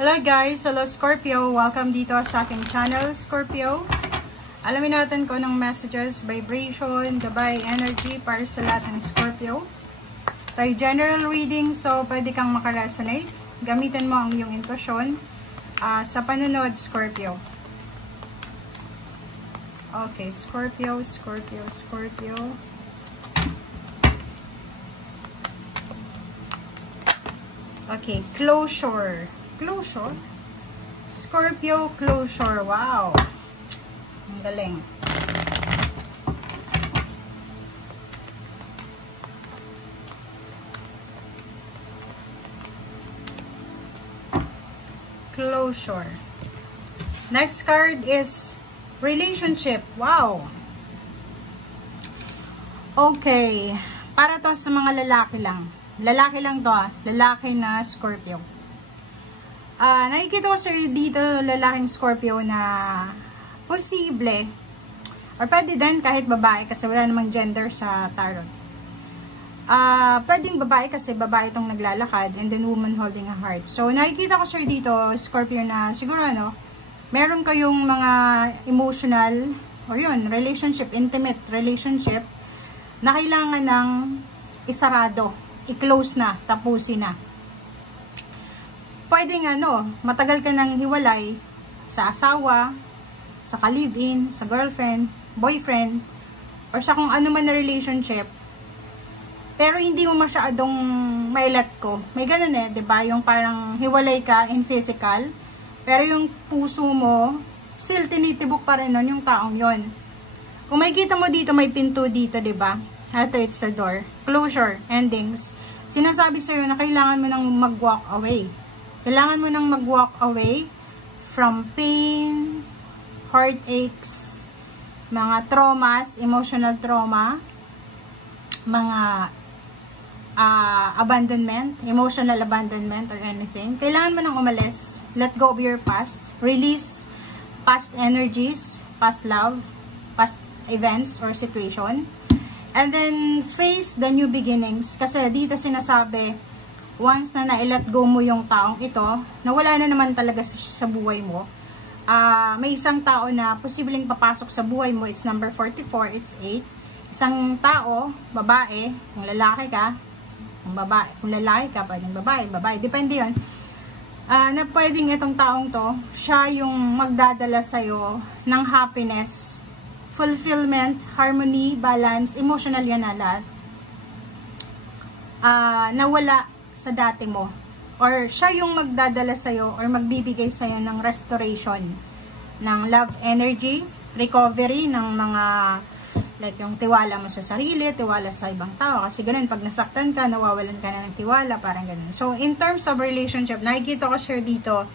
Hello guys! Hello Scorpio! Welcome dito sa aking channel, Scorpio. Alamin natin kung anong messages, vibration, gabay, energy para sa lahat ng Scorpio. Tayo general reading, so pwede kang makaresonate. Gamitin mo ang iyong intuition sa panunod, Scorpio. Okay, Scorpio. Okay, closure. Scorpio, closure. Wow. Ang galing. Closure. Next card is relationship. Wow. Okay. Para to sa mga lalaki lang. Lalaki lang to Lalaki na Scorpio. Nakikita ko sir dito lalaking Scorpio na posible or pwede din kahit babae kasi wala namang gender sa tarot. Pwedeng babae kasi babae itong naglalakad and then woman holding a heart. So nakikita ko sir dito Scorpio na siguro meron kayong mga emotional or yun, relationship, intimate relationship na kailangan ng isarado, i-close na, tapusin na. Pwedeng matagal ka nang hiwalay sa asawa, sa ka-live-in, sa girlfriend, boyfriend, or sa kung ano man na relationship. Pero hindi mo masyadong mailat ko. May ganun diba? Yung parang hiwalay ka in physical, pero yung puso mo, still tinitibok pa rin nun yung taong yon. Kung makikita mo dito, may pinto dito, diba? Ito, it's the door. Closure, endings. Sinasabi sa'yo na kailangan mo nang mag-walk away. Kailangan mo nang mag-walk away from pain, heartaches, mga traumas, emotional trauma, mga abandonment, emotional abandonment or anything. Kailangan mo nang umalis. Let go of your past. Release past energies, past love, past events or situation. And then face the new beginnings. Kasi dito sinasabi, once na na-let go mo yung taong ito, nawala na naman talaga sa buhay mo. May isang tao na posibleng papasok sa buhay mo, it's number 44, it's 8. Isang tao, babae, kung lalaki ka, pwedeng babae, depende yun. Na pwedeng itong taong to, siya yung magdadala sa'yo ng happiness, fulfillment, harmony, balance, emotional yan na lahat. Nawala sa dati mo. Or siya yung magdadala sa'yo or magbibigay sa'yo ng restoration ng love energy, recovery ng mga like yung tiwala mo sa sarili, tiwala sa ibang tao. Kasi ganun, pag nasaktan ka, nawawalan ka na ng tiwala, parang ganun. So, in terms of relationship, nakikita ko sir dito,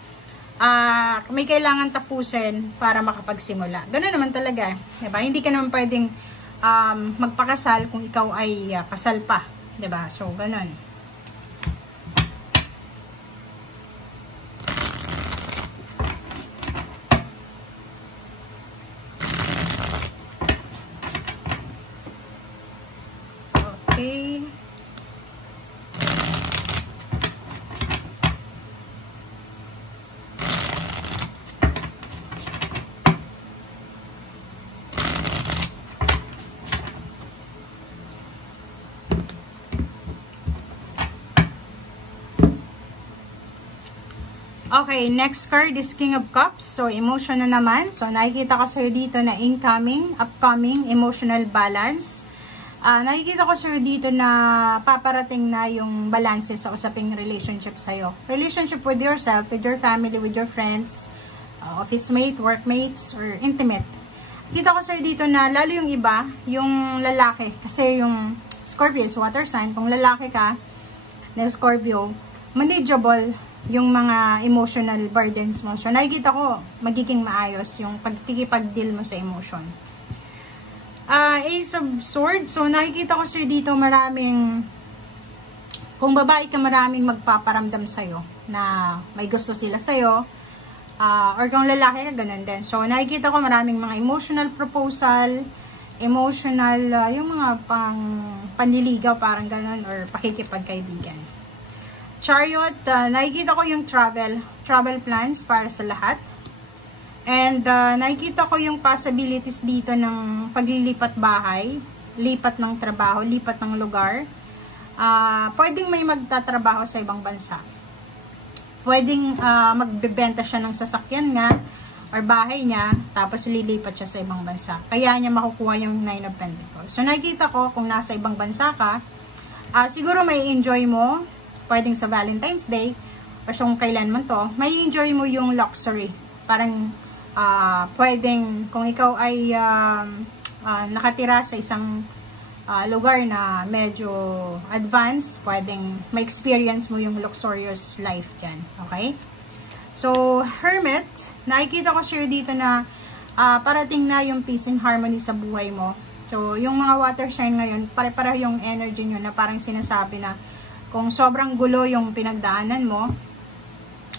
may kailangan tapusin para makapagsimula. Ganun naman talaga. Diba? Hindi ka naman pwedeng magpakasal kung ikaw ay kasal pa. Diba? So, ganun. Okay. Okay, next card is King of Cups. So, emotion na naman. So, nakikita ko sa'yo dito na incoming, upcoming, emotional balance. Nakikita ko sa'yo dito na paparating na yung balance sa usaping relationship sa'yo. Relationship with yourself, with your family, with your friends, office mate, workmates, or intimate. Kita ko sa'yo dito na lalo yung iba, yung lalaki. Kasi yung Scorpio is water sign. Kung lalaki ka na Scorpio, manageable yung mga emotional burdens mo. So, nakikita ko, magiging maayos yung pagkikipag-deal mo sa emotion. Ace of Swords. So, nakikita ko sa'yo dito kung babae ka, maraming magpaparamdam sa'yo na may gusto sila sa'yo. Or kung lalaki ka, ganun din. So, nakikita ko maraming mga emotional proposal, emotional, yung mga panliligaw, parang ganun, or pakikipagkaibigan. Chariot, nakikita ko yung travel. travel plans para sa lahat. And nakikita ko yung possibilities dito ng paglilipat bahay, lipat ng trabaho, lipat ng lugar. Pwedeng may magtatrabaho sa ibang bansa. Pwedeng magbebenta siya ng sasakyan nga or bahay niya, tapos lilipat siya sa ibang bansa. Kaya niya makukuha yung 9 of Pentacles. So nakikita ko kung nasa ibang bansa ka, siguro may enjoy mo, pwedeng sa Valentine's Day, o kung kailan man to, may enjoy mo yung luxury. Parang pwedeng kung ikaw ay nakatira sa isang lugar na medyo advanced, pwedeng ma-experience mo yung luxurious life dyan. Okay? So, Hermit, nakikita ko share dito na parating na yung peace and harmony sa buhay mo. So, yung mga water sign ngayon, pare-pareho yung energy nyo na parang sinasabi na kung sobrang gulo yung pinagdaanan mo,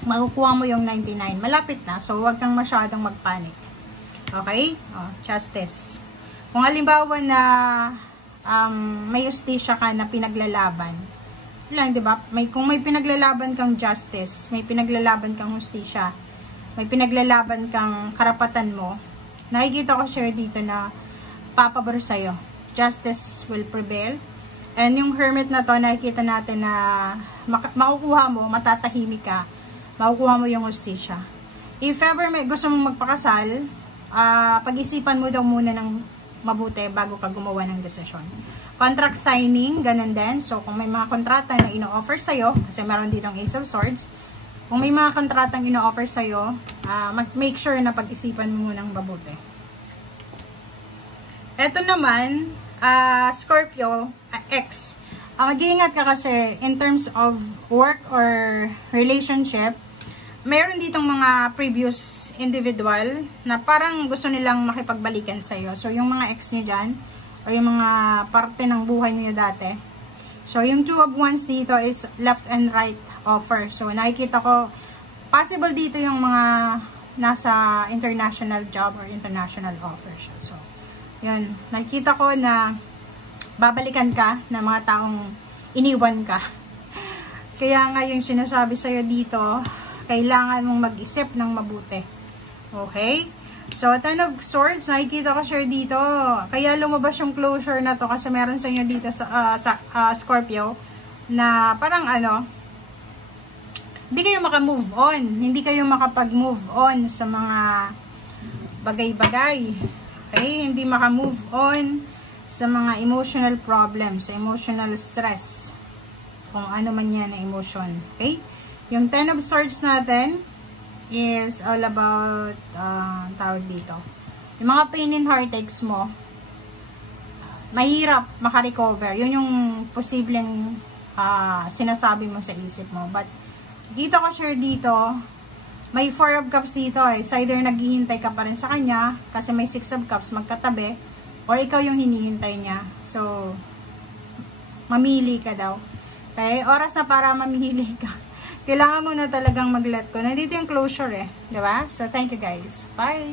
makukuha mo yung 99. Malapit na, so huwag kang masyadong magpanic. Okay? Justice. Kung halimbawa na may justisya ka na pinaglalaban, lang, di ba? Kung may pinaglalaban kang justice, may pinaglalaban kang hustisya, may pinaglalaban kang karapatan mo, nakikita ko share dito na papabor sa'yo. Justice will prevail. And yung Hermit na to, nakikita natin na makukuha mo, matatahimik ka, makukuha mo yung hustisya. If ever may gusto mong magpakasal, pag-isipan mo daw muna ng mabuti bago ka gumawa ng desisyon. Contract signing, ganun din. So, kung may mga kontrata na ino-offer sa'yo, kasi meron ditong Ace of Swords, kung may mga kontratang ino-offer sa'yo, make sure na pag-isipan mo munang mabuti. Eto naman, Scorpio, X. Mag-iingat ka kasi in terms of work or relationship, meron ditong mga previous individual na parang gusto nilang makipagbalikan sa'yo. So, yung mga ex nyo dyan, o yung mga parte ng buhay nyo dati. So, yung 2 of Wands dito is left and right offer. So, nakikita ko, possible dito yung mga nasa international job or international offer siya. So, yun. Nakikita ko na babalikan ka ng mga taong iniwan ka. Kaya nga yung sinasabi sa'yo dito, kailangan mong mag-isip ng mabuti. Okay? So, 10 of Swords, nakikita ko share dito. Kaya lumabas yung closure na to kasi meron sa inyo dito sa Scorpio na parang hindi kayo maka-move on. Hindi kayo makapag-move on sa mga bagay-bagay. Okay? Hindi maka-move on sa mga emotional problems, emotional stress. So, kung ano man yan na emotion. Okay? Yung 10 of Swords natin is all about tawag dito. Yung mga pain and heartaches mo, mahirap makarecover. Yun yung posibleng sinasabi mo sa isip mo. But, dito ko share dito, may 4 of Cups dito eh. It's either naghihintay ka pa rin sa kanya, kasi may 6 of Cups magkatabi, or ikaw yung hinihintay niya. So, mamili ka daw. Okay? Oras na para mamili ka. Kailangan mo na talagang mag-let go. Nandito yung closure eh. Diba? So, thank you guys. Bye!